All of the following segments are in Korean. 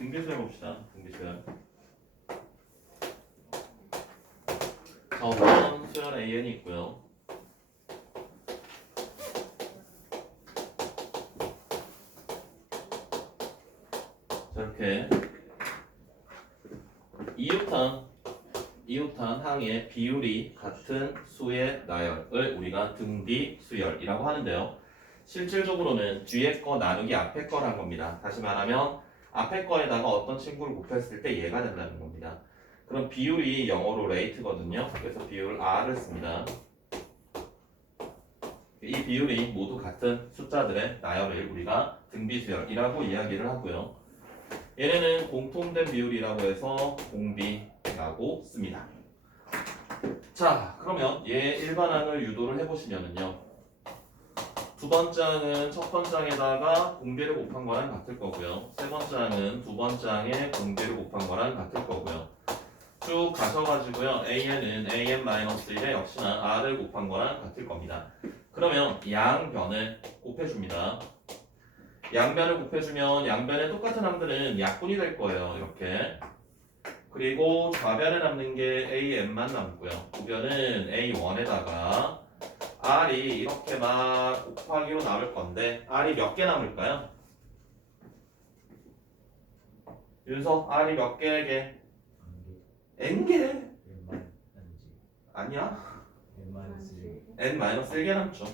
등비수열 봅시다. 등비수열. 자, 우선 수열 AN이 있고요. 자, 이렇게 이웃한 항의 비율이 같은 수의 나열을 우리가 등비수열이라고 하는데요. 실질적으로는 뒤에 거 나누기 앞에 거란 겁니다. 다시 말하면 앞에 거에다가 어떤 친구를 곱했을 때 얘가 된다는 겁니다. 그럼 비율이 영어로 rate거든요. 그래서 비율 R을 씁니다. 이 비율이 모두 같은 숫자들의 나열을 우리가 등비수열이라고 이야기를 하고요. 얘네는 공통된 비율이라고 해서 공비라고 씁니다. 자, 그러면 얘 일반항을 유도를 해보시면은요. 두 번째 항은 첫 번째 항에다가 공비를 곱한 거랑 같을 거고요. 세 번째 항은 두 번째 항에 공비를 곱한 거랑 같을 거고요. 쭉 가셔가지고요. AN은 AN-1에 역시나 R을 곱한 거랑 같을 겁니다. 그러면 양변을 곱해줍니다. 양변을 곱해주면 양변에 똑같은 항들은 약분이 될 거예요. 이렇게. 그리고 좌변에 남는 게 AN만 남고요. 우변은 A1에다가 R이 이렇게 막 곱하기로 나올 건데 R이 몇 개 남을까요? 윤석, R이 몇 개게? N개? 아니야. N-1개 남죠.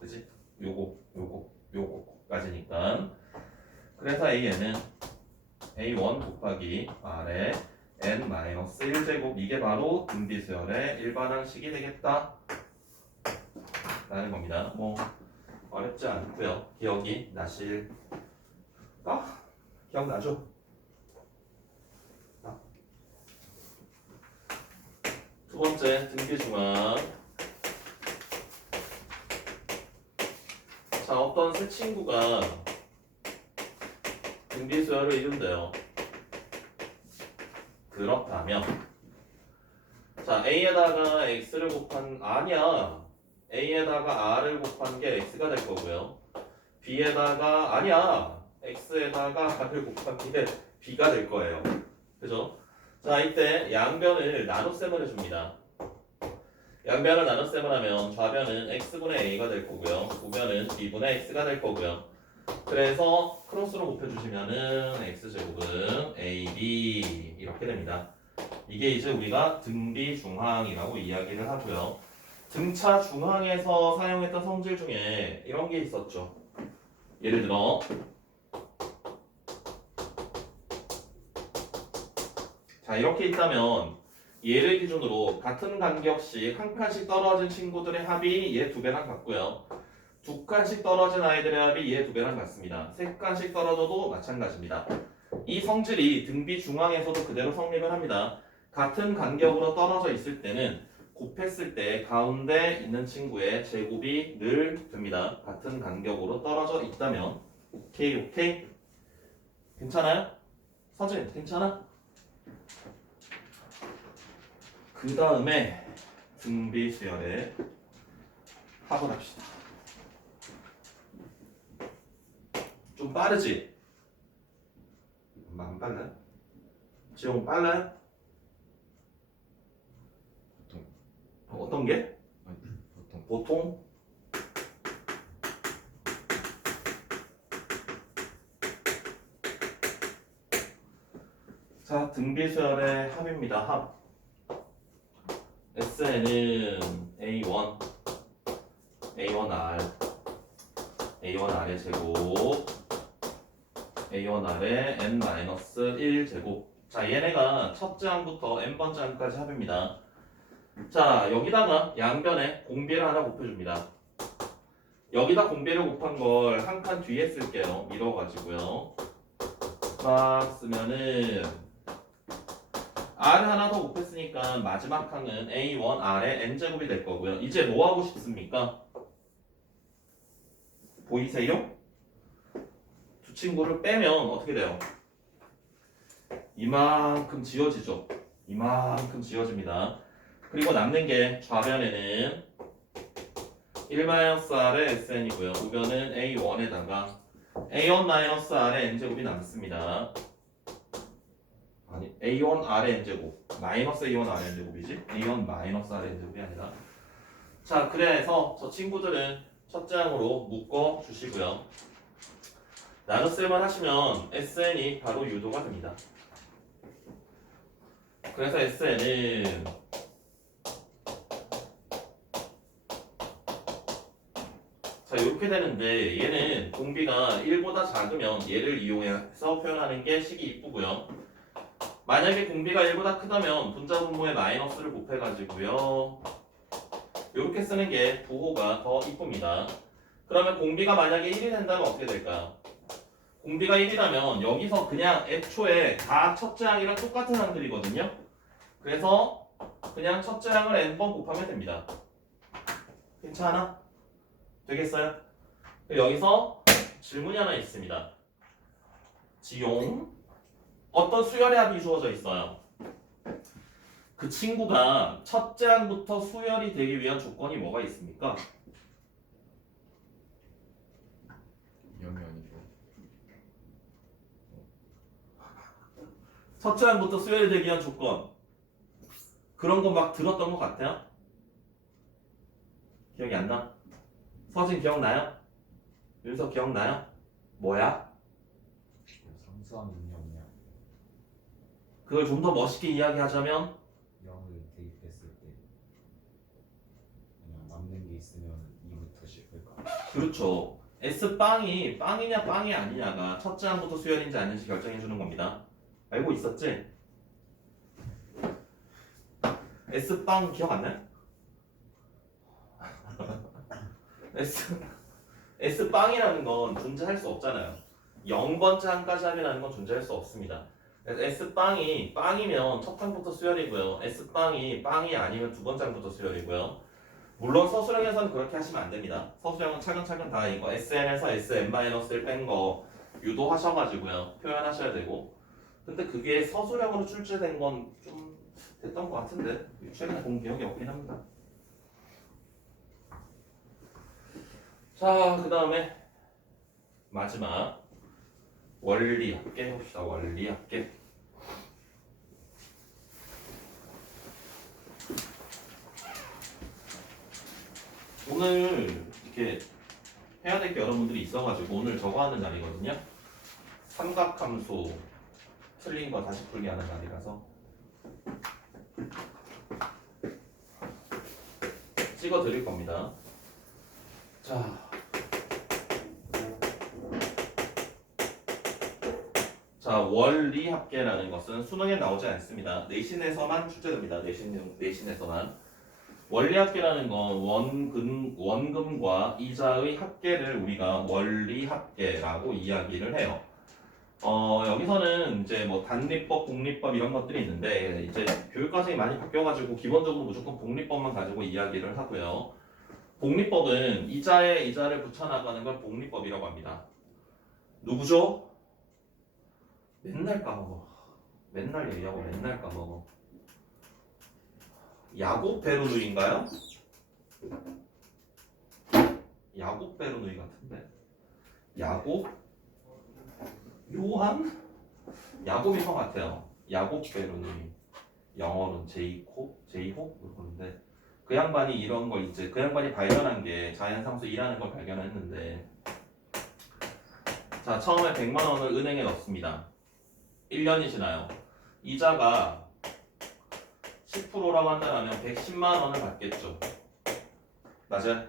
그치? 요거까지니까. 그래서 AN은 A1 곱하기 R의 N-1제곱 이게 바로 등비수열의 일반항식이 되겠다 라는 겁니다. 뭐 어렵지 않고요. 기억이 나실까? 기억나죠? 두 번째 등비중항. 자, 어떤 새 친구가 등비수열을 이룬대요. 그렇다면 자, A에다가 X를 곱한 아니야. A에다가 R을 곱한 게 X가 될 거고요. B에다가 아니야. X에다가 R을 곱한 게 B가 될 거예요. 그죠? 자, 이때 양변을 나눗셈을 해줍니다. 양변을 나눗셈을 하면 좌변은 X분의 A가 될 거고요. 우변은 B분의 X가 될 거고요. 그래서 크로스로 곱해주시면은 X제곱은 AB 이렇게 됩니다. 이게 이제 우리가 등비중항이라고 이야기를 하고요. 등차 중항에서 사용했던 성질 중에 이런 게 있었죠. 예를 들어 자, 이렇게 있다면 얘를 기준으로 같은 간격씩 한 칸씩 떨어진 친구들의 합이 얘 두 배랑 같고요. 두 칸씩 떨어진 아이들의 합이 얘 두 배랑 같습니다. 세 칸씩 떨어져도 마찬가지입니다. 이 성질이 등비중항에서도 그대로 성립을 합니다. 같은 간격으로 떨어져 있을 때는 곱했을 때 가운데 있는 친구의 제곱이 늘 됩니다. 같은 간격으로 떨어져 있다면. 오케이. 괜찮아요? 서진 괜찮아? 그 다음에 등비수열의 합을 합시다. 좀 빠르지? 안 빨라요? 지금 빨라요? 보통. 어떤 게? 보통? 자, 등비수열의 합입니다. 합. SN은 A1, A1R, A1R의 제곱, A1R의 N-1 제곱. 자, 얘네가 첫째 항부터 N번째 항까지 합입니다. 자, 여기다가 양변에 공비를 하나 곱해줍니다. 여기다 공비를 곱한 걸 한 칸 뒤에 쓸게요. 밀어가지고요. 막 쓰면은 R 하나 더 곱했으니까 마지막 항은 A1R의 N제곱이 될 거고요. 이제 뭐 하고 싶습니까? 보이세요? 두 친구를 빼면 어떻게 돼요? 이만큼 지워지죠. 이만큼 지워집니다. 그리고 남는 게 좌변에는 1-R의 SN이고요. 우변은 A1에다가 A1-R의 N제곱이 남습니다. 아니 A1 Rn제곱 마이너스 A1 Rn제곱이지 A1 마이너스 Rn제곱이 아니라 자 그래서 저 친구들은 첫째 항으로 묶어 주시고요. 나눗셈을 하시면 SN이 바로 유도가 됩니다. 그래서 SN은 자 이렇게 되는데 얘는 공비가 1보다 작으면 얘를 이용해서 표현하는 게 식이 이쁘고요. 만약에 공비가 1보다 크다면 분자 분모에 마이너스를 곱해가지고요. 이렇게 쓰는 게 부호가 더 이쁩니다. 그러면 공비가 만약에 1이 된다면 어떻게 될까요? 공비가 1이라면 여기서 그냥 애초에 다 첫째 항이랑 똑같은 항들이거든요. 그래서 그냥 첫째 항을 n번 곱하면 됩니다. 괜찮아? 되겠어요? 여기서 질문이 하나 있습니다. 지용 어떤 수열의 합이 주어져 있어요. 그 친구가 첫째 항부터 수열이 되기 위한 조건이 뭐가 있습니까? 0이 아니고 첫째 항부터 수열이 되기 위한 조건 그런 거 막 들었던 것 같아요? 기억이 안 나? 서진 기억나요? 윤석 기억나요? 뭐야? 상수함 능력이냐 그걸 좀 더 멋있게 이야기하자면 0을 대입했을 때 그냥 남는 게 있으면 2부터 씹을까 그렇죠. S빵이 빵이냐 빵이 아니냐가 첫째 항부터 수열인지 아닌지 결정해 주는 겁니다. 알고 있었지? S빵 기억 안 나요? S빵이라는 건 존재할 수 없잖아요. 0번째 항까지 합의라는 건 존재할 수 없습니다. S빵이 빵이면 첫 항부터 수열이고요. S빵이 빵이 아니면 두 번째 항부터 수열이고요. 물론 서술형에서는 그렇게 하시면 안 됩니다. 서술형은 차근차근 다 이거 SN에서 SN-를 뺀 거 유도하셔가지고요. 표현하셔야 되고. 근데 그게 서술형으로 출제된 건 좀 됐던 것 같은데 최근에 본 기억이 없긴 합니다. 자, 그 다음에 마지막 원리합계 해봅시다. 원리합계. 오늘 이렇게 해야 될 게 여러분들이 있어가지고 오늘 저거 하는 날이거든요. 삼각함수 틀린 거 다시 풀기 하는 날이라서 찍어 드릴 겁니다. 자, 원리합계라는 것은 수능에 나오지 않습니다. 내신에서만 출제됩니다. 내신에서만. 원리합계라는 건 원금과 이자의 합계를 우리가 원리합계라고 이야기를 해요. 여기서는 이제 뭐 단리법, 복리법 이런 것들이 있는데 이제 교육과정이 많이 바뀌어가지고 기본적으로 무조건 복리법만 가지고 이야기를 하고요. 복리법은 이자에 이자를 붙여나가는 걸 복리법이라고 합니다. 누구죠? 맨날 까먹어. 맨날 얘기하고 맨날 까먹어. 야곱 베르누이인가요? 야곱 베르누이 같은데. 야곱? 요한? 야곱인 것 같아요. 야곱 베르누이. 영어로는 제이홉 그건데 그 양반이 이런 거 이제 그 양반이 발견한 게 자연상수 2라는 걸 발견했는데 자 처음에 100만 원을 은행에 넣습니다. 1년이 지나요. 이자가 10%라고 한다면 110만 원을 받겠죠. 맞아요?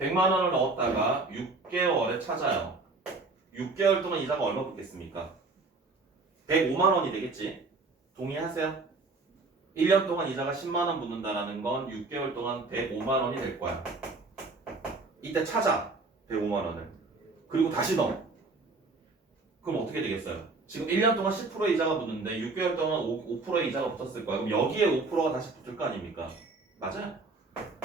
100만 원을 넣었다가 6개월에 찾아요. 6개월 동안 이자가 얼마 붙겠습니까? 105만 원이 되겠지. 동의하세요? 1년 동안 이자가 10만 원 붙는다는 건 6개월 동안 105만 원이 될 거야. 이때 찾아. 105만 원을. 그리고 다시 넣어. 그럼 어떻게 되겠어요? 지금 1년 동안 10%의 이자가 붙는데 6개월 동안 5%의 이자가 붙었을 거야. 그럼 여기에 5%가 다시 붙을 거 아닙니까? 맞아요?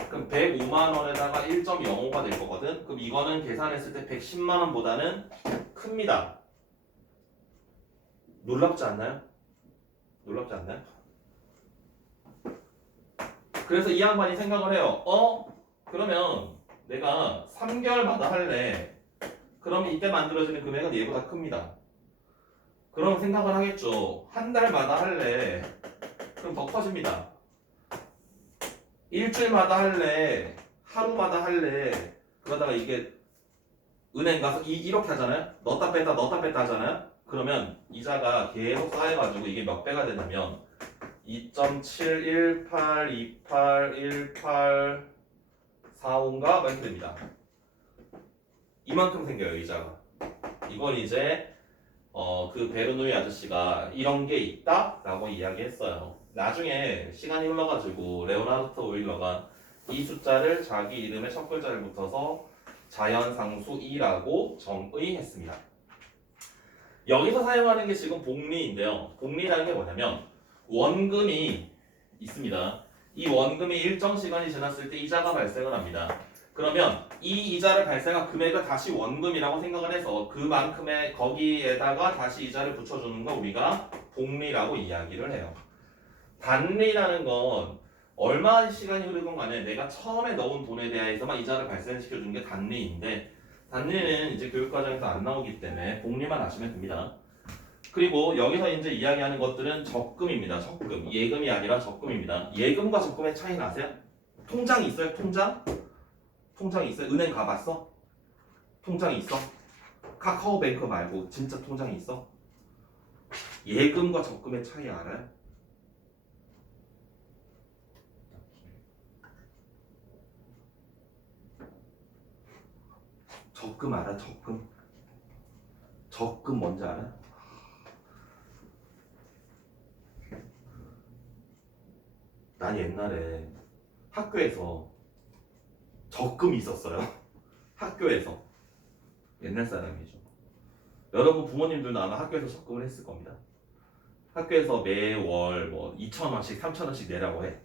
그럼 105만 원에다가 1.05가 될 거거든. 그럼 이거는 계산했을 때 110만 원보다는 큽니다. 놀랍지 않나요? 놀랍지 않나요? 그래서 이 양반이 생각을 해요. 그러면 내가 3개월마다 할래. 그러면 이때 만들어지는 금액은 얘보다 큽니다. 그럼 생각을 하겠죠. 한 달마다 할래. 그럼 더 커집니다. 일주일마다 할래. 하루마다 할래. 그러다가 이게 은행 가서 이렇게 하잖아요. 넣었다 뺐다 넣었다 뺐다 하잖아요. 그러면 이자가 계속 쌓여가지고 이게 몇 배가 되냐면 2.718281845인가 막 이렇게 됩니다. 이만큼 생겨요 이자가. 이건 이제 그 베르누이 아저씨가 이런 게 있다라고 이야기했어요. 나중에 시간이 흘러가지고 레오나르트 오일러가 이 숫자를 자기 이름의 첫 글자를 붙여서 자연상수 2라고 정의했습니다. 여기서 사용하는 게 지금 복리인데요. 복리라는 게 뭐냐면 원금이 있습니다. 이 원금이 일정 시간이 지났을 때 이자가 발생을 합니다. 그러면 이 이자를 발생한 금액을 다시 원금이라고 생각을 해서 그만큼의 거기에다가 다시 이자를 붙여주는 거 우리가 복리라고 이야기를 해요. 단리라는 건 얼마 시간이 흐르건 간에 내가 처음에 넣은 돈에 대해서만 이자를 발생시켜주는 게 단리인데 단리는 이제 교육과정에서 안 나오기 때문에 복리만 아시면 됩니다. 그리고 여기서 이제 이야기하는 것들은 적금입니다. 적금. 예금이 아니라 적금입니다. 예금과 적금의 차이 나세요? 통장이 있어요? 통장? 통장이 있어요? 은행 가봤어? 통장이 있어? 카카오뱅크 말고 진짜 통장이 있어? 예금과 적금의 차이 알아요? 적금 알아? 적금? 적금 뭔지 알아? 난 옛날에 학교에서 적금이 있었어요. 학교에서. 옛날 사람이죠. 여러분 부모님들도 아마 학교에서 적금을 했을 겁니다. 학교에서 매월 뭐 2,000원씩 3,000원씩 내라고 해.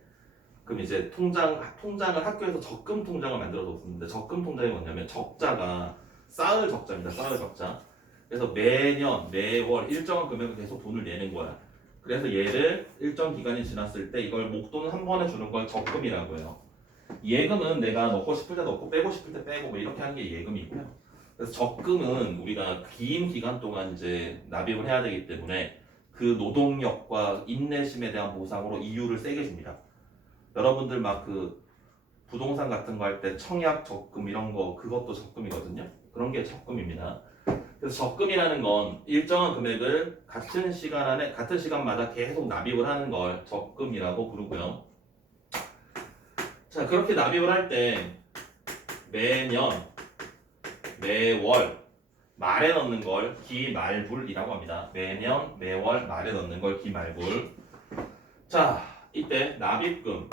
그럼 이제 통장을 학교에서 적금 통장을 만들어 뒀었는데 적금 통장이 뭐냐면 적자가 쌓을 적자입니다. 쌓을 적자. 그래서 매년 매월 일정한 금액을 계속 돈을 내는 거야. 그래서 얘를 일정 기간이 지났을 때 이걸 목돈 한 번에 주는 걸 적금이라고 해요. 예금은 내가 넣고 싶을 때 넣고 빼고 싶을 때 빼고 뭐 이렇게 하는 게 예금이고요. 그래서 적금은 우리가 긴 기간 동안 이제 납입을 해야 되기 때문에 그 노동력과 인내심에 대한 보상으로 이율을 세게 줍니다. 여러분들 막 그 부동산 같은 거 할 때 청약 적금 이런 거 그것도 적금이거든요. 그런 게 적금입니다. 그래서 적금이라는 건 일정한 금액을 같은 시간 안에 같은 시간마다 계속 납입을 하는 걸 적금이라고 부르고요. 자, 그렇게 납입을 할 때 매년 매월 말에 넣는 걸 기말불이라고 합니다. 매년 매월 말에 넣는 걸 기말불. 자, 이때 납입금은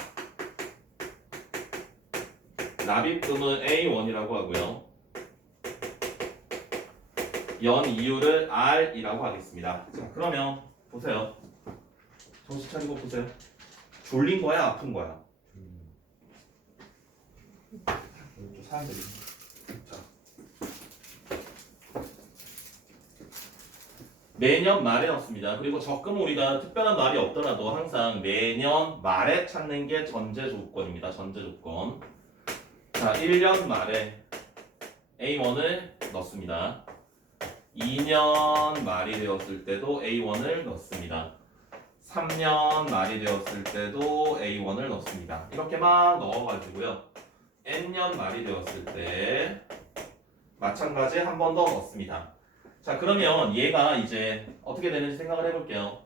A1이라고 하고요. 연 이율을 R이라고 하겠습니다. 자, 그러면 보세요. 정신 차리고 보세요. 졸린 거야, 아픈 거야? 좀 사람들이. 자, 매년 말에 넣습니다. 그리고 적금은 우리가 특별한 말이 없더라도 항상 매년 말에 찾는 게 전제 조건입니다. 전제 조건. 자, 1년 말에 A1을 넣습니다. 2년 말이 되었을 때도 A1을 넣습니다. 3년 말이 되었을 때도 A1을 넣습니다. 이렇게 막 넣어가지고요. N년 말이 되었을 때 마찬가지 한 번 더 넣습니다. 자, 그러면 얘가 이제 어떻게 되는지 생각을 해볼게요.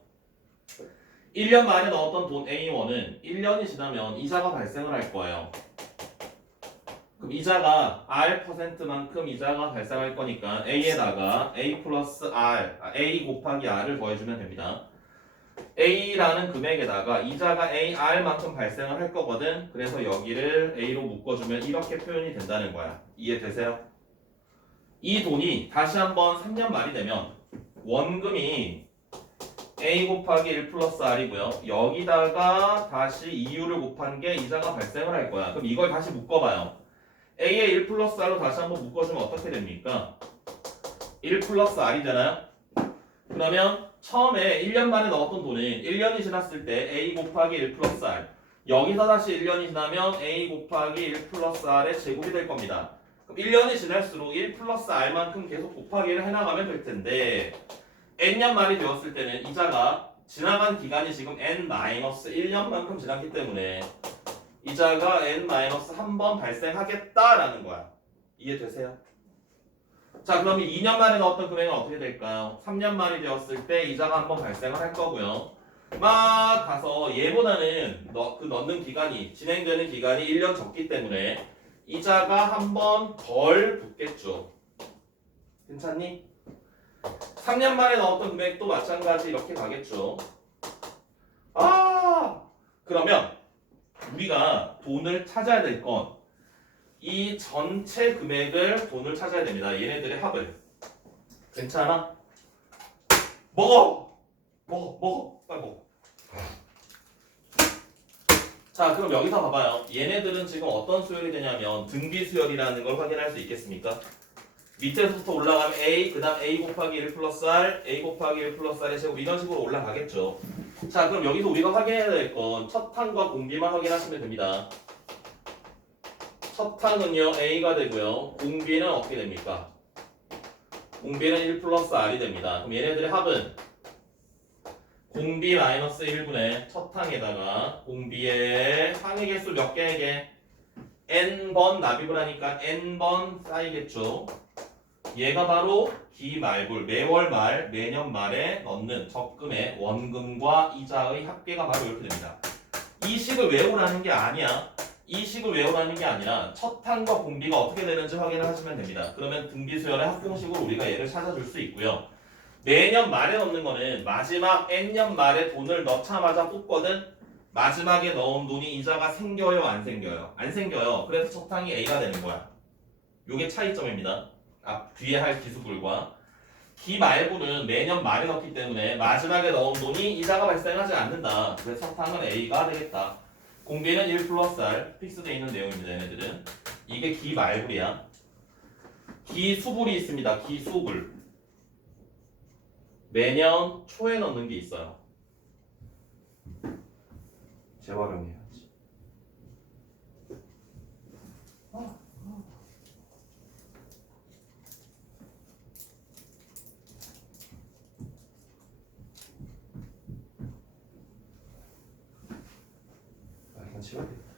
1년 말에 넣었던 돈 A1은 1년이 지나면 이자가 발생을 할 거예요. 그럼 이자가 R%만큼 이자가 발생할 거니까 A에다가 A 플러스 R, A 곱하기 R을 더해주면 됩니다. A라는 금액에다가 이자가 AR만큼 발생을 할 거거든. 그래서 여기를 A로 묶어주면 이렇게 표현이 된다는 거야. 이해되세요? 이 돈이 다시 한번 3년 말이 되면 원금이 A 곱하기 1 플러스 R이고요. 여기다가 다시 이율을 곱한 게 이자가 발생을 할 거야. 그럼 이걸 다시 묶어봐요. A의 1 플러스 R로 다시 한번 묶어주면 어떻게 됩니까? 1 플러스 R이잖아요? 그러면 처음에 1년 만에 넣었던 돈은 1년이 지났을 때 A 곱하기 1 플러스 R 여기서 다시 1년이 지나면 A 곱하기 1 플러스 R의 제곱이 될 겁니다. 그럼 1년이 지날수록 1 플러스 R만큼 계속 곱하기를 해나가면 될 텐데 n년 말이 되었을 때는 이자가 지나간 기간이 지금 n-1년만큼 지났기 때문에 이자가 n-1번 발생하겠다라는 거야. 이해되세요? 자, 그러면 2년 만에 넣었던 금액은 어떻게 될까요? 3년 만이 되었을 때 이자가 한 번 발생을 할 거고요. 막 가서 얘보다는 그 넣는 기간이 진행되는 기간이 1년 적기 때문에 이자가 한 번 덜 붙겠죠. 괜찮니? 3년 만에 넣었던 금액도 마찬가지 이렇게 가겠죠. 그러면 우리가 돈을 찾아야 될 건 이 전체 금액을 돈을 찾아야 됩니다. 얘네들의 합을. 괜찮아? 먹어! 빨리 먹어. 자, 그럼 여기서 봐봐요. 얘네들은 지금 어떤 수열이 되냐면 등비 수열이라는 걸 확인할 수 있겠습니까? 밑에서부터 올라가면 A, 그 다음 A 곱하기 1 플러스 R, A 곱하기 1 플러스 R의 제곱 이런 식으로 올라가겠죠. 자, 그럼 여기서 우리가 확인해야 될 건 첫 항과 공비만 확인하시면 됩니다. 첫 항은요 A가 되고요. 공비는 어떻게 됩니까? 공비는 1 플러스 R이 됩니다. 그럼 얘네들의 합은 공비 마이너스 1분의 첫 항에다가 공비의 항의 개수 몇 개에게 n번 납입을 하니까 n번 쌓이겠죠. 얘가 바로 기말불 매월 말 매년 말에 넣는 적금의 원금과 이자의 합계가 바로 이렇게 됩니다. 이 식을 외우라는 게 아니야. 이 식을 외우라는 게 아니라 첫 항과 공비가 어떻게 되는지 확인을 하시면 됩니다. 그러면 등비수열의 합공식으로 우리가 얘를 찾아줄 수 있고요. 매년 말에 넣는 거는 마지막 n년 말에 돈을 넣자마자 뽑거든. 마지막에 넣은 돈이 이자가 생겨요 안 생겨요? 안 생겨요. 그래서 첫 항이 A가 되는 거야. 요게 차이점입니다. 뒤에 할 기수불과 기말부는 매년 말에 넣기 때문에 마지막에 넣은 돈이 이자가 발생하지 않는다. 그래서 첫 항은 A가 되겠다. 공비는 1 플러스 R 픽스되어 있는 내용입니다. 얘네들은 이게 기말불이야. 기수불이 있습니다. 기수불 매년 초에 넣는 게 있어요. 재활용해야지. 이건 치워야겠다.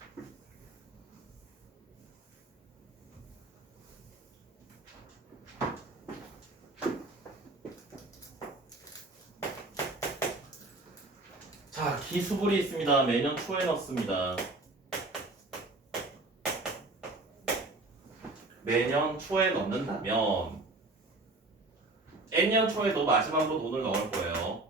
자, 기수불이 있습니다. 매년 초에 넣습니다. 매년 초에 넣는다면 n년 초에도 마지막으로 돈을 넣을 거예요.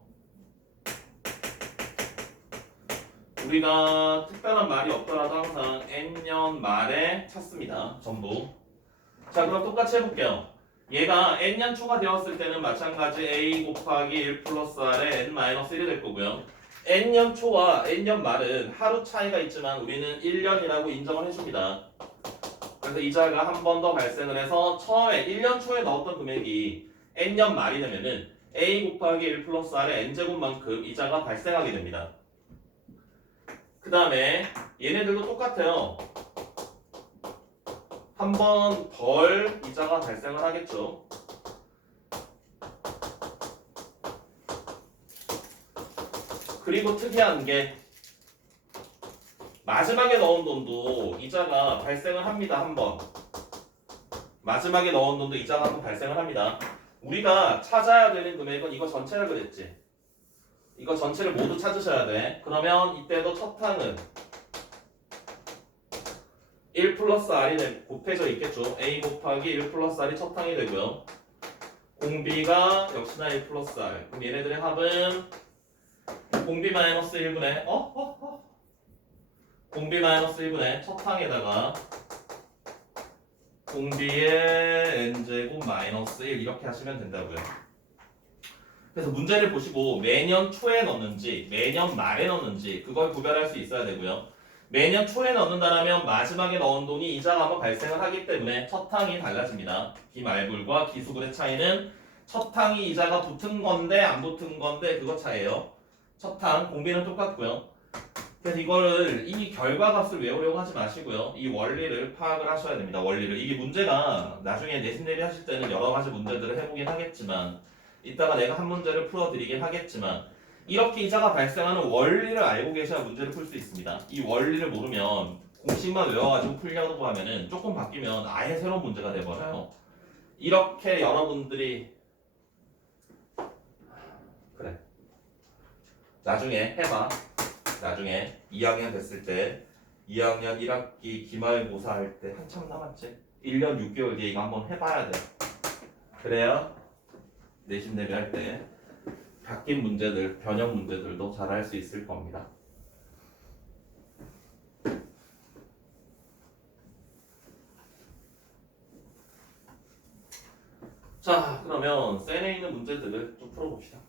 우리가 특별한 말이 없더라도 항상 n년 말에 찾습니다. 전부. 자, 그럼 똑같이 해볼게요. 얘가 n년 초가 되었을 때는 마찬가지 a 곱하기 1 플러스 r의 n-1이 될 거고요. n년 초와 n년 말은 하루 차이가 있지만 우리는 1년이라고 인정을 해줍니다. 그래서 이자가 한 번 더 발생을 해서 처음에 1년 초에 넣었던 금액이 n년 말이 되면은 a 곱하기 1 플러스 r의 n제곱만큼 이자가 발생하게 됩니다. 그 다음에 얘네들도 똑같아요. 한 번 덜 이자가 발생을 하겠죠. 그리고 특이한 게 마지막에 넣은 돈도 이자가 발생을 합니다. 한 번. 마지막에 넣은 돈도 이자가 한 번 발생을 합니다. 우리가 찾아야 되는 금액은 이거 전체라 그랬지. 이거 전체를 모두 찾으셔야 돼. 그러면 이때도 첫 항은 1 플러스 R이 곱해져 있겠죠. A 곱하기 1 플러스 R이 첫 항이 되고요. 공비가 역시나 1 플러스 R. 그럼 얘네들의 합은 공비 마이너스 1분의 공비 마이너스 1분의 첫 항에다가 공비의 n제곱 마이너스 1 이렇게 하시면 된다고요. 그래서 문제를 보시고 매년 초에 넣는지 매년 말에 넣는지 그걸 구별할 수 있어야 되고요. 매년 초에 넣는다면 마지막에 넣은 돈이 이자가 한번 발생을 하기 때문에 첫 항이 달라집니다. 기말불과 기수불의 차이는 첫 항이 이자가 붙은 건데 안 붙은 건데 그거 차이예요. 첫 항 공비는 똑같고요. 그래서 이거를 이 결과값을 외우려고 하지 마시고요. 이 원리를 파악을 하셔야 됩니다. 원리를. 이게 문제가 나중에 내신 대비 하실 때는 여러 가지 문제들을 해보긴 하겠지만 이따가 내가 한 문제를 풀어드리긴 하겠지만 이렇게 이자가 발생하는 원리를 알고 계셔야 문제를 풀 수 있습니다. 이 원리를 모르면 공식만 외워가지고 풀려고 하면은 조금 바뀌면 아예 새로운 문제가 돼버려요. 이렇게 여러분들이 그래 나중에 해봐. 나중에 2학년 됐을 때 2학년 1학기 기말고사 할 때 한참 남았지. 1년 6개월 뒤에 이거 한번 해봐야 돼. 그래야 내신 대비할 때 바뀐 문제들, 변형 문제들도 잘 할 수 있을 겁니다. 자, 그러면 셀에 있는 문제들을 좀 풀어봅시다.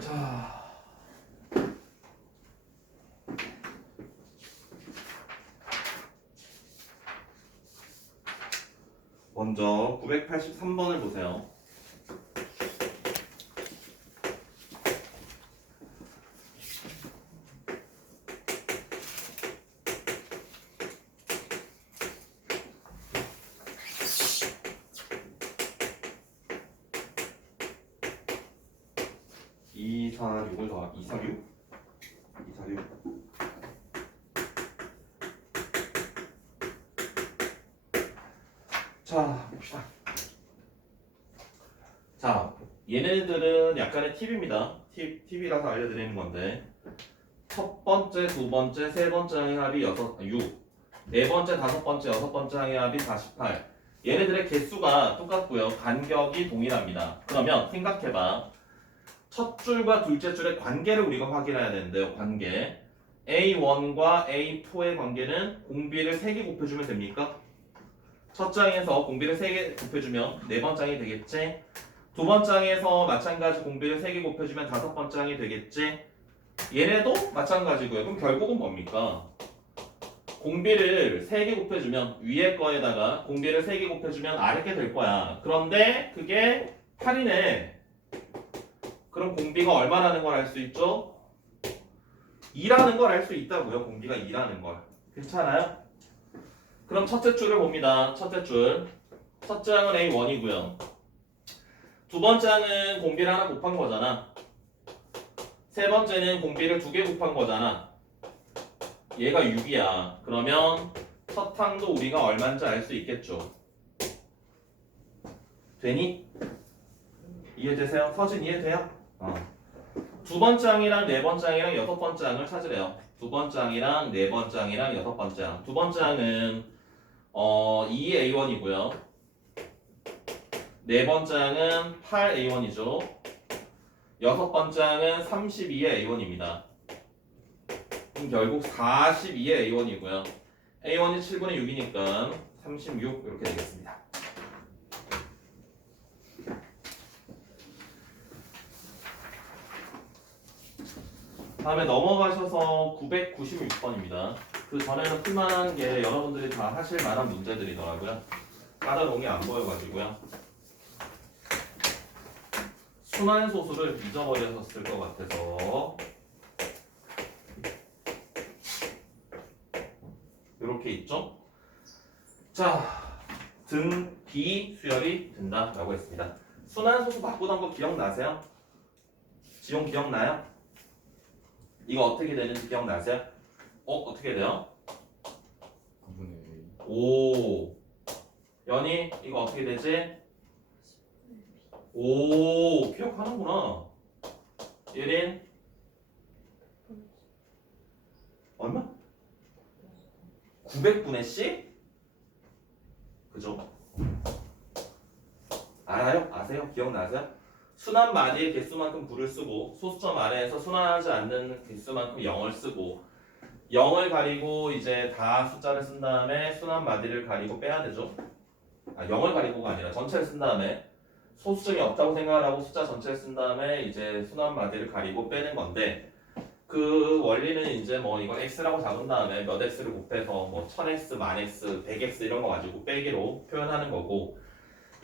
자, 먼저 983번을 보세요. 을 더하 246? 246. 자, 봅시다. 자, 얘네들은 약간의 팁입니다. 팁이라서 알려드리는 건데 첫 번째, 두 번째, 세 번째 항의 합이 6, 네 번째, 다섯 번째, 여섯 번째 항의 합이 48. 얘네들의 개수가 똑같고요. 간격이 동일합니다. 그러면 생각해봐. 첫 줄과 둘째 줄의 관계를 우리가 확인해야 되는데요. 관계. A1과 A4의 관계는 공비를 3개 곱해주면 됩니까? 첫 장에서 공비를 3개 곱해주면 네 번째 장이 되겠지? 두 번째 장에서 마찬가지 공비를 3개 곱해주면 다섯 번째 장이 되겠지? 얘네도 마찬가지고요. 그럼 결국은 뭡니까? 공비를 3개 곱해주면 위에 거에다가 공비를 3개 곱해주면 아래 게 될 거야. 그런데 그게 8이네. 그럼 공비가 얼마라는 걸 알 수 있죠? 2라는 걸 알 수 있다고요. 공비가 2라는 걸. 괜찮아요? 그럼 첫째 줄을 봅니다. 첫째 줄. 첫째 항은 A1이고요. 두 번째 항은 공비를 하나 곱한 거잖아. 세 번째는 공비를 2개 곱한 거잖아. 얘가 6이야. 그러면 첫 항도 우리가 얼마인지 알 수 있겠죠. 되니? 이해되세요? 서진 이해돼요? 두 번째 항이랑 네 번째 항이랑 여섯 번째 항을 찾으래요. 두 번째 항이랑 네 번째 항이랑 여섯 번째 항. 두 번째 항은 2A1이고요. 네 번째 항은 8A1이죠. 여섯 번째 항은 32의 A1입니다. 그럼 결국 42의 A1이고요. A1이 7분의 6이니까 36 이렇게 되겠습니다. 다음에 넘어가셔서 996번입니다. 그 전에는 풀만한 게 여러분들이 다 하실 만한 문제들이더라고요. 까다로운 게 안 보여가지고요. 순환소수를 잊어버리셨을 것 같아서 이렇게 있죠? 자, 등 B 수열이 된다라고 했습니다. 순환소수 바꾸던 거 기억나세요? 지용 기억나요? 이거 어떻게 되는지 기억나세요? 어떻게 돼요? 9분의 1. 오, 연희 이거 어떻게 되지? 오, 기억하는구나. 예린 얼마? 900분의 C? 그죠? 알아요? 아세요? 기억나세요? 순환 마디의 개수만큼 9를 쓰고 소수점 아래에서 순환하지 않는 개수만큼 0을 쓰고 0을 가리고 이제 다 숫자를 쓴 다음에 순환 마디를 가리고 빼야 되죠. 0을 가리고가 아니라 전체를 쓴 다음에 소수점이 없다고 생각을 하고 숫자 전체를 쓴 다음에 이제 순환 마디를 가리고 빼는 건데 그 원리는 이제 뭐 이걸 x라고 잡은 다음에 몇 x를 곱해서 뭐 1000x, 1000x, 100x 이런 거 가지고 빼기로 표현하는 거고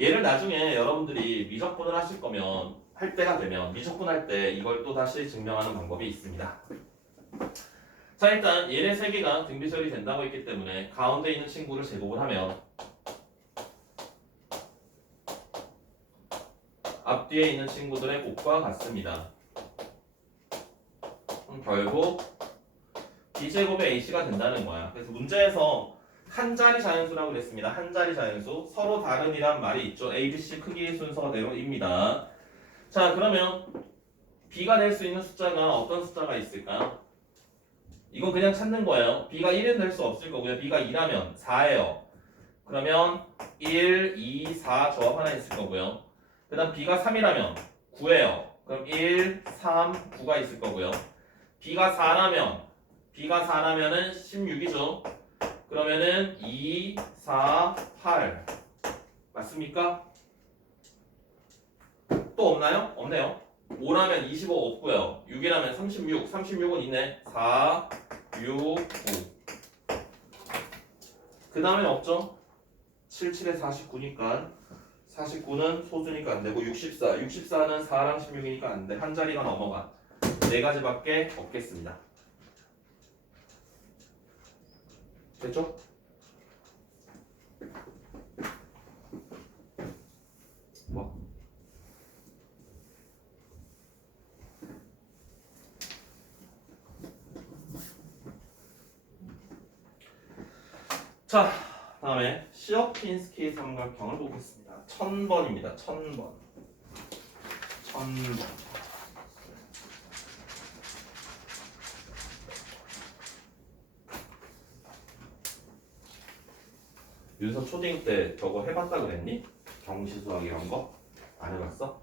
얘를 나중에 여러분들이 미적분을 하실 거면 할 때가 되면 미적분할 때 이걸 또 다시 증명하는 방법이 있습니다. 자 일단 얘네 세 개가 등비수열이 된다고 했기 때문에 가운데 있는 친구를 제곱을 하면 앞뒤에 있는 친구들의 곱과 같습니다. 결국 b제곱의 ac가 된다는 거야. 그래서 문제에서 한 자리 자연수라고 그랬습니다. 한 자리 자연수 서로 다름이란 말이 있죠. a, b, c 크기의 순서대로입니다. 자 그러면 b가 될 수 있는 숫자가 어떤 숫자가 있을까요? 이건 그냥 찾는 거예요. b가 1은 될 수 없을 거고요. b가 2라면 4예요. 그러면 1, 2, 4 조합 하나 있을 거고요. 그 다음 b가 3이라면 9예요. 그럼 1, 3, 9가 있을 거고요. b가 4라면은 16이죠. 그러면은 2, 4, 8 맞습니까? 또 없나요? 없네요. 5라면 25 없고요. 6이라면 36, 36은 있네. 4, 6, 9. 그 다음에 없죠? 7, 7에 49니까 49는 소수니까 안 되고 64, 64는 4랑 16이니까 안 돼. 한 자리가 넘어가. 네 가지밖에 없겠습니다. 됐죠? 뭐? 자, 다음에 시어핀스키 삼각형을 보겠습니다. 1000번입니다. 1000번. 1000번. 윤서 초딩 때 저거 해봤다 그랬니? 경시수학 이런 거? 안 해봤어?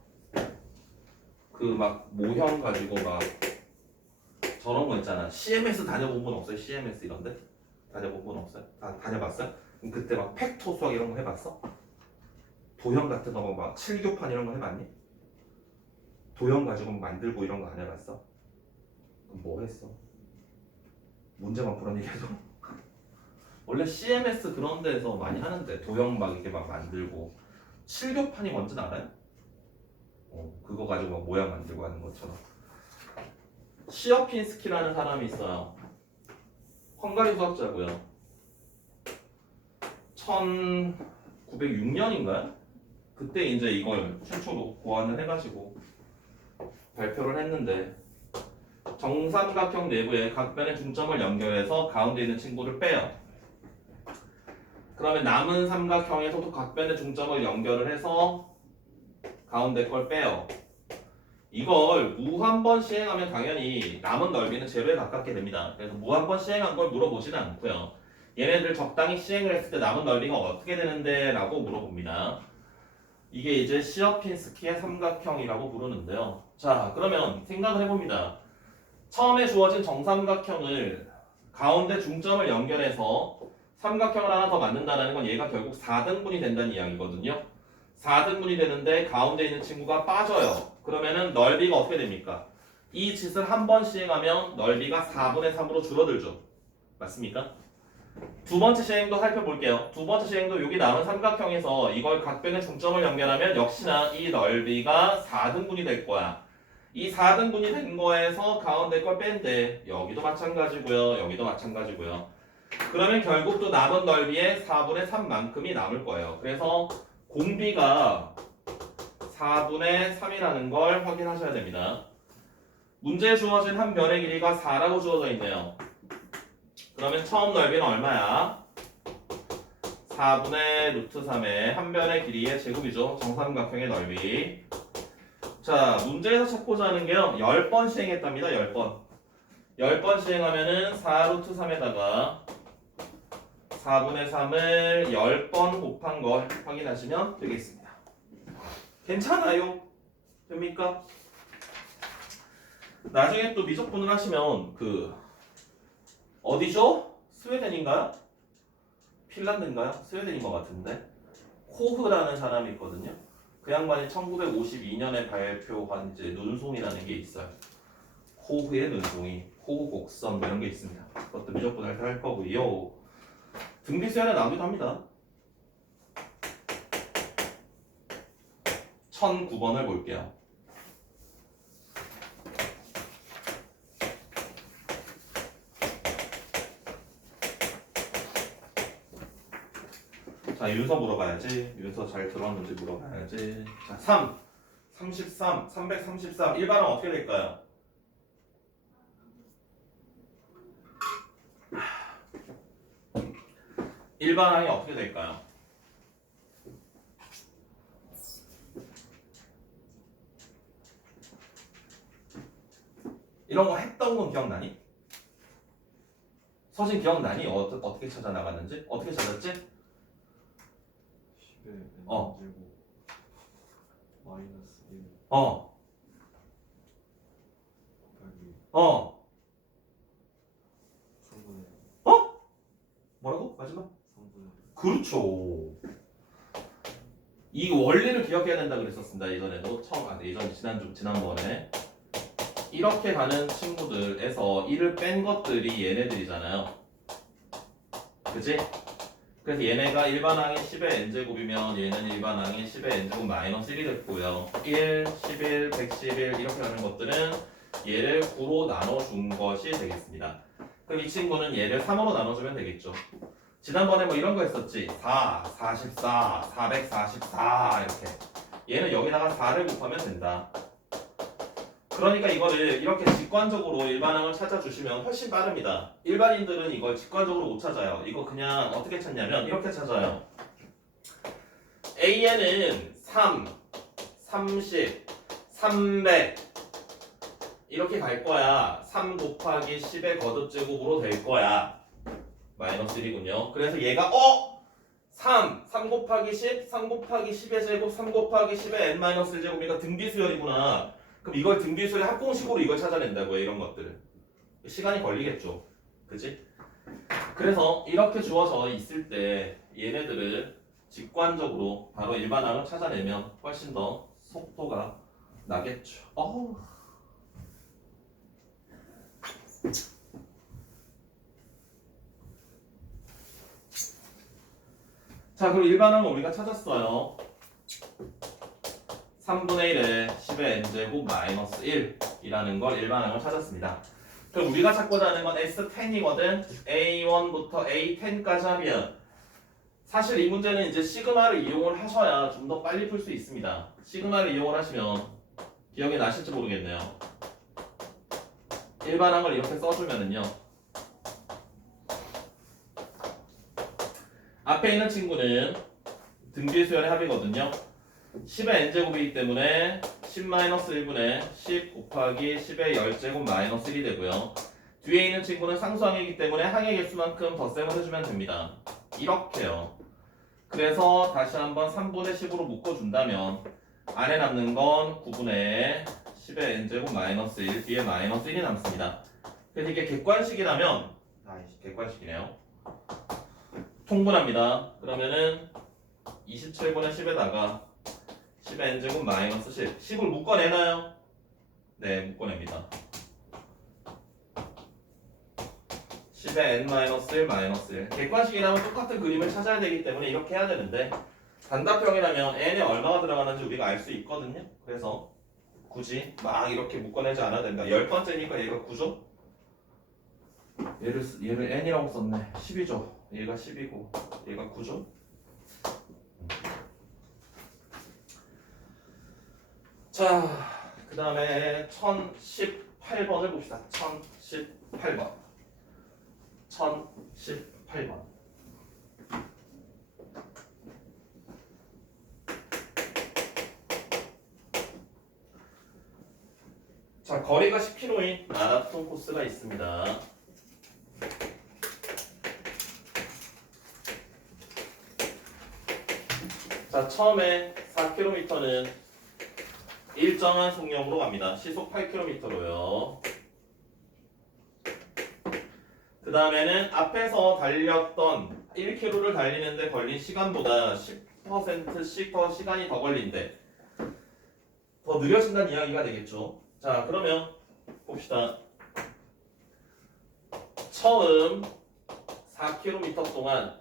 그 막 모형 가지고 막 저런 거 있잖아. CMS 다녀본 분 없어요? CMS 이런데? 다녀본 분 없어요? 다녀봤어요? 그럼 그때 막 팩토 수학 이런 거 해봤어? 도형 같은 거 막 칠교판 이런 거 해봤니? 도형 가지고 만들고 이런 거 안 해봤어? 그럼 뭐 했어? 문제만 풀어내게 해도 원래 CMS 그런 데서 많이 하는데 도형 막 이렇게 막 만들고 칠교판이 뭔지 알아요? 그거 가지고 막 모양 만들고 하는 것처럼. 시어핀스키라는 사람이 있어요. 헝가리 수학자고요. 1906년인가요? 그때 이제 이걸 최초로 고안을 해가지고 발표를 했는데 정삼각형 내부에 각 변의 중점을 연결해서 가운데 있는 친구를 빼요. 그러면 남은 삼각형에서도 각 변의 중점을 연결을 해서 가운데 걸 빼요. 이걸 무 한 번 시행하면 당연히 남은 넓이는 제로에 가깝게 됩니다. 그래서 무 한 번 시행한 걸 물어보지는 않고요. 얘네들 적당히 시행을 했을 때 남은 넓이가 어떻게 되는데? 라고 물어봅니다. 이게 이제 시어핀스키의 삼각형이라고 부르는데요. 자, 그러면 생각을 해봅니다. 처음에 주어진 정삼각형을 가운데 중점을 연결해서 삼각형을 하나 더 만든다는 건 얘가 결국 4등분이 된다는 이야기거든요. 4등분이 되는데 가운데 있는 친구가 빠져요. 그러면은 넓이가 어떻게 됩니까? 이 짓을 한 번 시행하면 넓이가 4분의 3으로 줄어들죠. 맞습니까? 두 번째 시행도 살펴볼게요. 두 번째 시행도 여기 남은 삼각형에서 이걸 각 변의 중점을 연결하면 역시나 이 넓이가 4등분이 될 거야. 이 4등분이 된 거에서 가운데 걸 뺀대. 여기도 마찬가지고요. 여기도 마찬가지고요. 그러면 결국 또 남은 넓이의 4분의 3만큼이 남을 거예요. 그래서 공비가 4분의 3이라는 걸 확인하셔야 됩니다. 문제에 주어진 한 변의 길이가 4라고 주어져 있네요. 그러면 처음 넓이는 얼마야? 4분의 루트 3의 한 변의 길이의 제곱이죠. 정삼각형의 넓이. 자, 문제에서 찾고자 하는 게요. 10번 시행했답니다. 10번. 10번 시행하면은 4 루트 3에다가 4분의 3을 10번 곱한 걸 확인하시면 되겠습니다. 괜찮아요? 됩니까? 나중에 또 미적분을 하시면 어디죠? 스웨덴인가요? 핀란드인가요? 스웨덴인 것 같은데 코흐라는 사람이 있거든요. 그 양반이 1952년에 발표한 이제 눈송이라는 게 있어요. 코흐의 눈송이, 코흐 곡선 이런 게 있습니다. 그것도 미적분할 때 할 거고요. 등비수열에 나오기도 합니다. 1009번을 볼게요. 자, 윤서 물어봐야지. 윤서 잘 들었는지 물어봐야지. 자, 333 일반항 어떻게 될까요? 일반항이 어떻게 될까요? 이런 거 했던 건 기억나니? 서진 기억나니? 어떻게 찾아 나갔는지? 어떻게 찾았지? 10의 n 어. 제곱 마이너스 1 어, 곱하기 어, 3분의 뭐라고? 마지막? 3분의 그렇죠. 이 원리를 기억해야 된다 그랬었습니다. 예전에도 지난번에 이렇게 가는 친구들에서 1을 뺀 것들이 얘네들이잖아요. 그치? 그래서 얘네가 일반항이 10의 n제곱이면 얘는 일반항이 10의 n제곱 마이너스 1이 됐고요. 1, 11, 111 이렇게 가는 것들은 얘를 9로 나눠준 것이 되겠습니다. 그럼 이 친구는 얘를 3으로 나눠주면 되겠죠. 지난번에 뭐 이런 거 했었지. 4, 44, 444 이렇게. 얘는 여기다가 4를 곱하면 된다. 그러니까 이거를 이렇게 직관적으로 일반항을 찾아주시면 훨씬 빠릅니다. 일반인들은 이걸 직관적으로 못 찾아요. 이거 그냥 어떻게 찾냐면 이렇게 찾아요. A에는 3, 30, 300 이렇게 갈 거야. 3 곱하기 10의 거듭제곱으로 될 거야. 마이너스 1이군요. 그래서 얘가 3 곱하기 10, 3 곱하기 10의 제곱, 3 곱하기 10의 n-1제곱이니까 등비수열이구나. 그럼 이걸 등비수열의 합공식으로 이걸 찾아낸다고요. 이런 것들을. 시간이 걸리겠죠. 그치? 그래서 이렇게 주어져 있을 때 얘네들을 직관적으로 바로 일반항을 찾아내면 훨씬 더 속도가 나겠죠. 자, 그럼 일반항은 우리가 찾았어요. 3분의 1에 10의 n제곱 마이너스 1이라는 걸 일반항을 찾았습니다. 그럼 우리가 찾고자 하는 건 S10이거든. A1부터 A10까지 하면 사실 이 문제는 이제 시그마를 이용을 하셔야 좀 더 빨리 풀 수 있습니다. 시그마를 이용을 하시면 기억이 나실지 모르겠네요. 일반항을 이렇게 써주면은요. 앞에 있는 친구는 등비수열의 합이거든요. 10의 n제곱이기 때문에 10-1분의 10 곱하기 10의 10제곱 마이너스 1이 되고요. 뒤에 있는 친구는 상수항이기 때문에 항의 개수만큼 덧셈을 해주면 됩니다. 이렇게요. 그래서 다시 한번 3분의 10으로 묶어준다면 안에 남는 건 9분의 10의 n제곱 마이너스 1 뒤에 마이너스 1이 남습니다. 그래서 이게 객관식이라면 객관식이네요. 통분합니다. 그러면은 27분의 10에다가 10의 n제곱 마이너스 10 10을 묶어내나요? 네, 묶어냅니다. 10의 n-1 마이너스 1 객관식이라면 똑같은 그림을 찾아야 되기 때문에 이렇게 해야 되는데 단답형이라면 n에 얼마가 들어가는지 우리가 알 수 있거든요. 그래서 굳이 막 이렇게 묶어내지 않아도 된다. 10번째니까 얘가 9죠? 얘를 n이라고 썼네. 10이죠. 얘가 10이고 얘가 9죠? 자, 그 다음에 1018번을 봅시다. 1018번. 1018번. 자, 거리가 10km인 마라톤 코스가 있습니다. 자, 처음에 4km는 일정한 속력으로 갑니다. 시속 8km로요. 그 다음에는 앞에서 달렸던 1km를 달리는데 걸린 시간보다 10%씩 더 시간이 더 걸린대. 더 느려진다는 이야기가 되겠죠. 자, 그러면 봅시다. 처음 4km 동안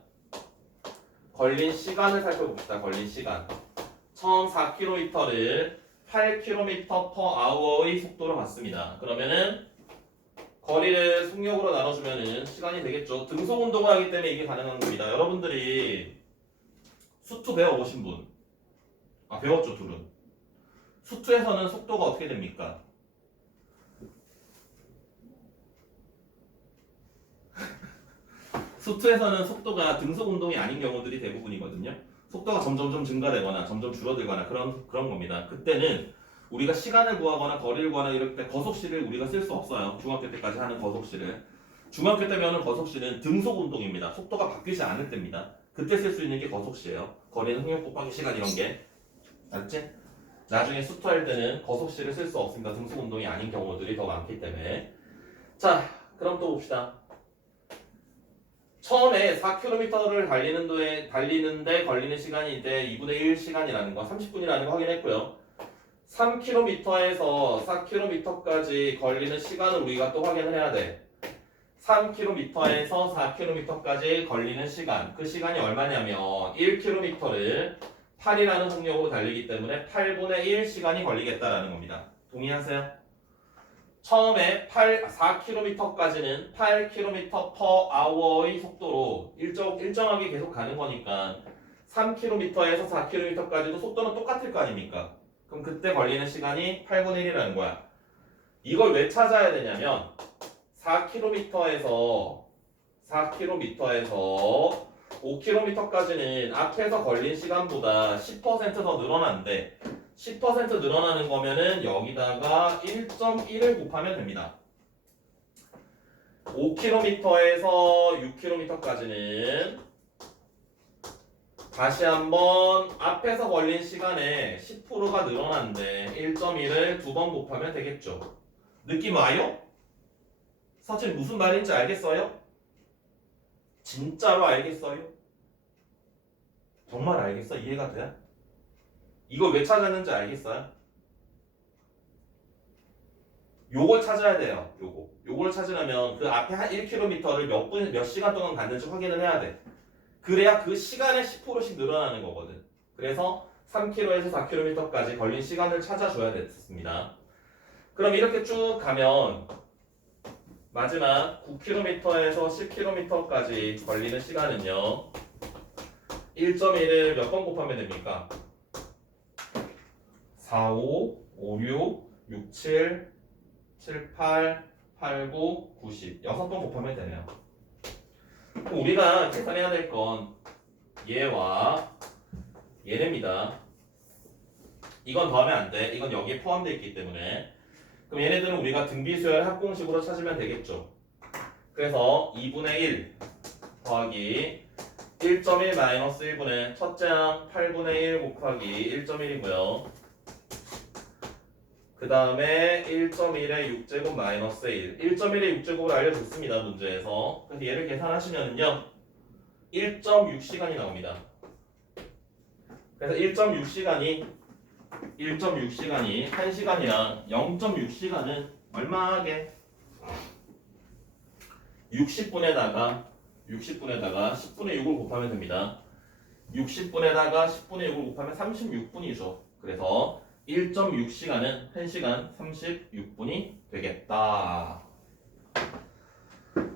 걸린 시간을 살펴봅시다. 걸린 시간. 처음 4km를 8km/h의 속도로 갔습니다. 그러면은 거리를 속력으로 나눠주면은 시간이 되겠죠. 등속 운동을 하기 때문에 이게 가능한 겁니다. 여러분들이 수투 배워보신 분, 배웠죠, 둘은. 수투에서는 속도가 어떻게 됩니까? 수투에서는 속도가 등속 운동이 아닌 경우들이 대부분이거든요. 속도가 점점점 증가되거나 점점 줄어들거나 그런 겁니다. 그때는 우리가 시간을 구하거나 거리를 구하거나 이럴 때 거속시를 우리가 쓸 수 없어요. 중학교 때까지 하는 거속시를. 중학교 때 배우는 거속시는 등속 운동입니다. 속도가 바뀌지 않을 때입니다. 그때 쓸 수 있는 게 거속시예요. 거리는 속력 곱하기 시간 이런 게. 알았지? 나중에 수투할 때는 거속시를 쓸 수 없습니다. 등속 운동이 아닌 경우들이 더 많기 때문에. 자, 그럼 또 봅시다. 처음에 4km를 달리는데 걸리는 시간이 이제 2분의 1 시간이라는 거, 30분이라는 거 확인했고요. 3km에서 4km까지 걸리는 시간을 우리가 또 확인을 해야 돼. 3km에서 4km까지 걸리는 시간, 그 시간이 얼마냐면 1km를 8이라는 속력으로 달리기 때문에 8분의 1 시간이 걸리겠다라는 겁니다. 동의하세요? 처음에 4km까지는 8km/h의 속도로 일정하게 계속 가는 거니까 3km에서 4km까지도 속도는 똑같을 거 아닙니까? 그럼 그때 걸리는 시간이 8분의 1이라는 거야. 이걸 왜 찾아야 되냐면 4km에서 5km까지는 앞에서 걸린 시간보다 10%더 늘어난대. 10% 늘어나는 거면은 여기다가 1.1을 곱하면 됩니다. 5km에서 6km까지는 다시 한번 앞에서 걸린 시간에 10%가 늘어난데 1.1을 두 번 곱하면 되겠죠. 느낌 와요? 사실 무슨 말인지 알겠어요? 진짜로 알겠어요? 정말 알겠어? 이해가 돼? 이걸 왜 찾았는지 알겠어요? 요걸 찾아야 돼요. 요걸 찾으려면 그 앞에 한 1km를 몇 시간 동안 갔는지 확인을 해야 돼. 그래야 그 시간에 10%씩 늘어나는 거거든. 그래서 3km에서 4km까지 걸린 시간을 찾아줘야 됐습니다. 그럼 이렇게 쭉 가면 마지막 9km에서 10km까지 걸리는 시간은요. 1.1을 몇 번 곱하면 됩니까? 4, 5, 5, 6, 6, 7, 7, 8, 8, 9, 9, 10 6번 곱하면 되네요. 그럼 우리가 계산해야 될 건 얘와 얘네입니다. 이건 더하면 안 돼. 이건 여기에 포함되어 있기 때문에. 그럼 얘네들은 우리가 등비수열 합공식으로 찾으면 되겠죠. 그래서 2분의 1 더하기 1.1 마이너스 1분의 첫째 항 8분의 1 곱하기 1.1이고요. 그 다음에 1.1의 6제곱 마이너스 1 1.1의 6제곱을 알려줬습니다. 문제에서. 그래서 얘를 계산하시면은요 1.6시간이 나옵니다. 그래서 1.6시간이 1시간이랑 0.6시간은 얼마게? 60분에다가 10분의 6을 곱하면 됩니다. 60분에다가 10분의 6을 곱하면 36분이죠. 그래서 1.6시간은 1시간 36분이 되겠다.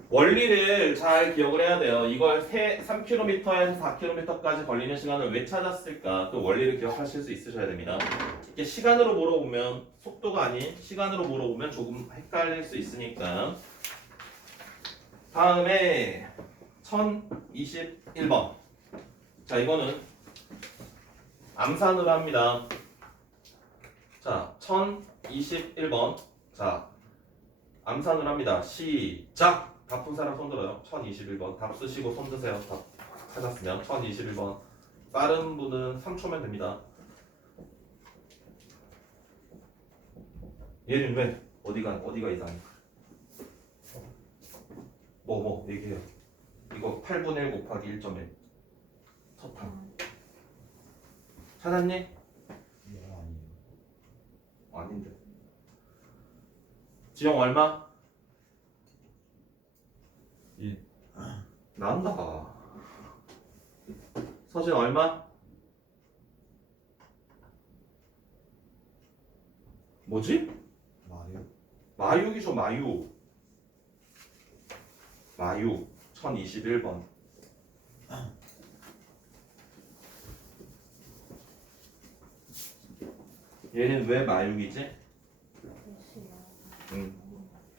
원리를 잘 기억을 해야 돼요. 이걸 3km에서 4km까지 걸리는 시간을 왜 찾았을까? 그 원리를 기억하실 수 있으셔야 됩니다. 이게 시간으로 물어보면 속도가 아닌 시간으로 물어보면 조금 헷갈릴 수 있으니까. 다음에 1021번. 자, 이거는 암산으로 합니다. 자, 1021번. 자, 암산을 합니다. 시작! 답 푼 사람 손 들어요. 1021번. 답 쓰시고 손 드세요. 답 찾았으면 1021번. 빠른 분은 3초면 됩니다. 얘는 왜? 어디가 이상해? 뭐 얘기해요. 이거 8분의 1 곱하기 1.1 첫 항. 찾았니? 예, 아니에요. 아닌데. 지영 얼마? 1. 나온다. 서진 얼마? 뭐지? 마요? 마육이죠, 마육. 마육 1021번. 얘는 왜 마육이지?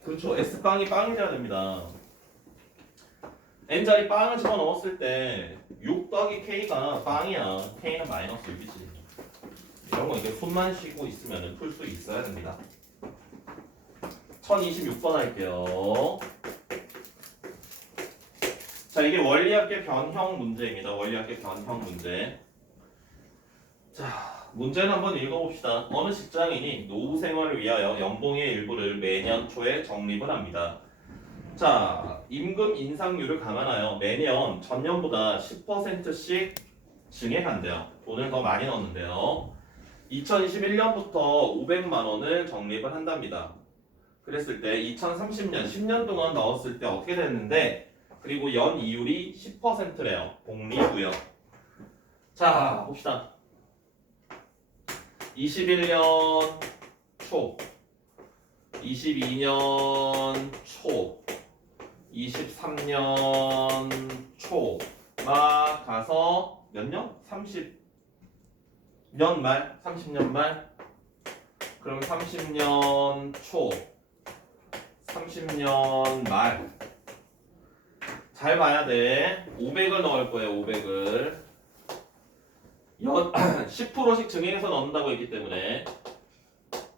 그렇죠. S빵이 빵이 돼야 됩니다. N자리 빵을 집어넣었을 때 6 더하기 K가 빵이야. K는 마이너스 6이지. 이런 거 이제 손만 쉬고 있으면 풀 수 있어야 됩니다. 1026번 할게요. 자, 이게 원리학계 변형 문제입니다. 원리학계 변형 문제. 자, 문제는 한번 읽어봅시다. 어느 직장인이 노후 생활을 위하여 연봉의 일부를 매년 초에 적립을 합니다. 자, 임금 인상률을 감안하여 매년 전년보다 10%씩 증액한대요. 돈을 더 많이 넣는데요. 2021년부터 500만 원을 적립을 한답니다. 그랬을 때 2030년 10년 동안 넣었을 때 어떻게 됐는데, 그리고 연 이율이 10%래요. 복리고요. 자, 봅시다. 21년 초, 22년 초, 23년 초 막 가서 몇 년? 30년 말? 30년 말? 그럼 30년 초, 30년 말. 잘 봐야 돼. 500을 넣을 거예요. 500을. 10%씩 증액해서 넣는다고 했기 때문에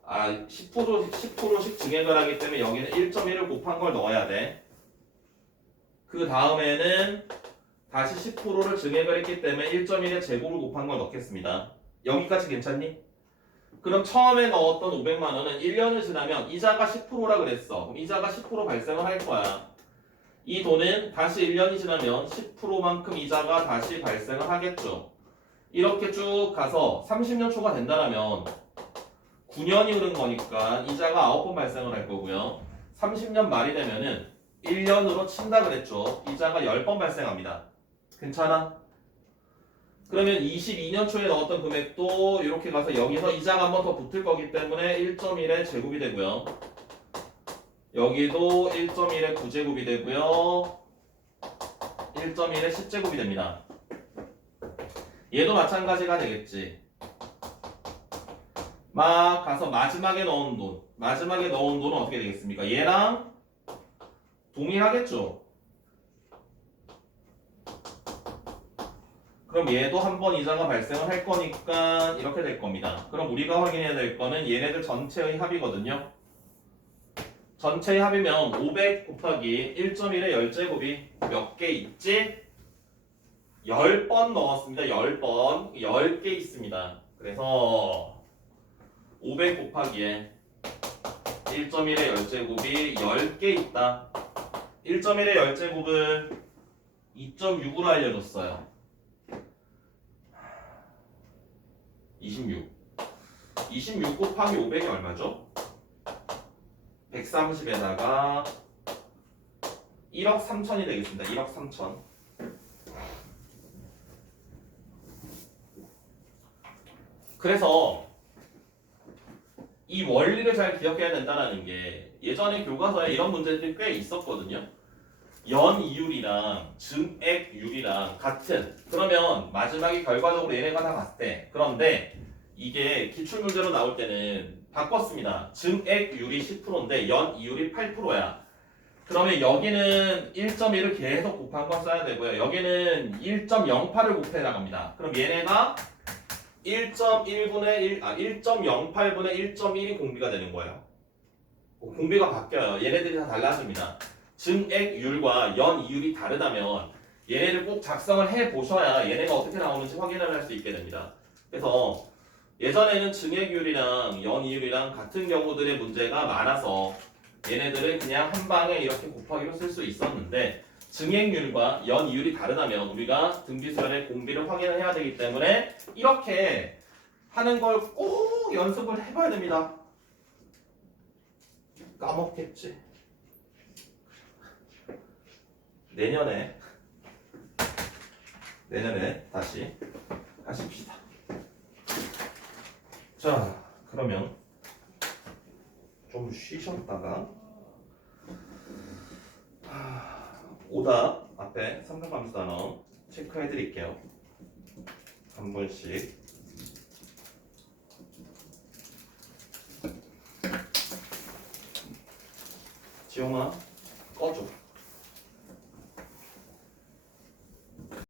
10%씩 증액을 하기 때문에 여기는 1.1을 곱한 걸 넣어야 돼. 그 다음에는 다시 10%를 증액을 했기 때문에 1.1의 제곱을 곱한 걸 넣겠습니다. 여기까지 괜찮니? 그럼 처음에 넣었던 500만 원은 1년을 지나면 이자가 10%라 그랬어. 그럼 이자가 10% 발생을 할 거야. 이 돈은 다시 1년이 지나면 10%만큼 이자가 다시 발생을 하겠죠. 이렇게 쭉 가서 30년 초가 된다면 9년이 흐른 거니까 이자가 9번 발생을 할 거고요. 30년 말이 되면은 1년으로 친다 그랬죠. 이자가 10번 발생합니다. 괜찮아? 그러면 22년 초에 넣었던 금액도 이렇게 가서 여기서 이자가 한 번 더 붙을 거기 때문에 1.1의 제곱이 되고요. 여기도 1.1의 9제곱이 되고요. 1.1의 10제곱이 됩니다. 얘도 마찬가지가 되겠지. 막 가서 마지막에 넣은 돈은 어떻게 되겠습니까? 얘랑 동일하겠죠. 그럼 얘도 한 번 이자가 발생을 할 거니까 이렇게 될 겁니다. 그럼 우리가 확인해야 될 거는 얘네들 전체의 합이거든요. 전체의 합이면 500 곱하기 1.1의 10제곱이 몇 개 있지? 10번 넣었습니다. 10번. 10개 있습니다. 그래서 500 곱하기에 1.1의 10제곱이 10개 있다. 1.1의 10제곱을 2.6으로 알려줬어요. 26. 26 곱하기 500이 얼마죠? 130에다가 1억 3천이 되겠습니다. 1억 3천. 그래서 이 원리를 잘 기억해야 된다는 게 예전에 교과서에 이런 문제들이 꽤 있었거든요. 연이율이랑 증액률이랑 같은, 그러면 마지막에 결과적으로 얘네가 다 같을 때, 그런데 이게 기출문제로 나올 때는 바꿨습니다. 증액률이 10%인데 연이율이 8%야. 그러면 여기는 1.1을 계속 곱한 거 써야 되고요. 여기는 1.08을 곱해 나갑니다. 그럼 얘네가 1.08분의 1.1이 공비가 되는 거예요. 공비가 바뀌어요. 얘네들이 다 달라집니다. 증액률과 연이율이 다르다면 얘네를 꼭 작성을 해 보셔야 얘네가 어떻게 나오는지 확인을 할 수 있게 됩니다. 그래서 예전에는 증액률이랑 연이율이랑 같은 경우들의 문제가 많아서 얘네들을 그냥 한 방에 이렇게 곱하기로 쓸 수 있었는데, 증액률과 연이율이 다르다면 우리가 등비수열의 공비를 확인을 해야 되기 때문에 이렇게 하는 걸 꼭 연습을 해봐야 됩니다. 까먹겠지. 내년에 다시 하십시다. 자, 그러면 좀 쉬셨다가 오답 앞에 삼각함수 단어 체크해 드릴게요. 한 분씩. 지용아 꺼줘.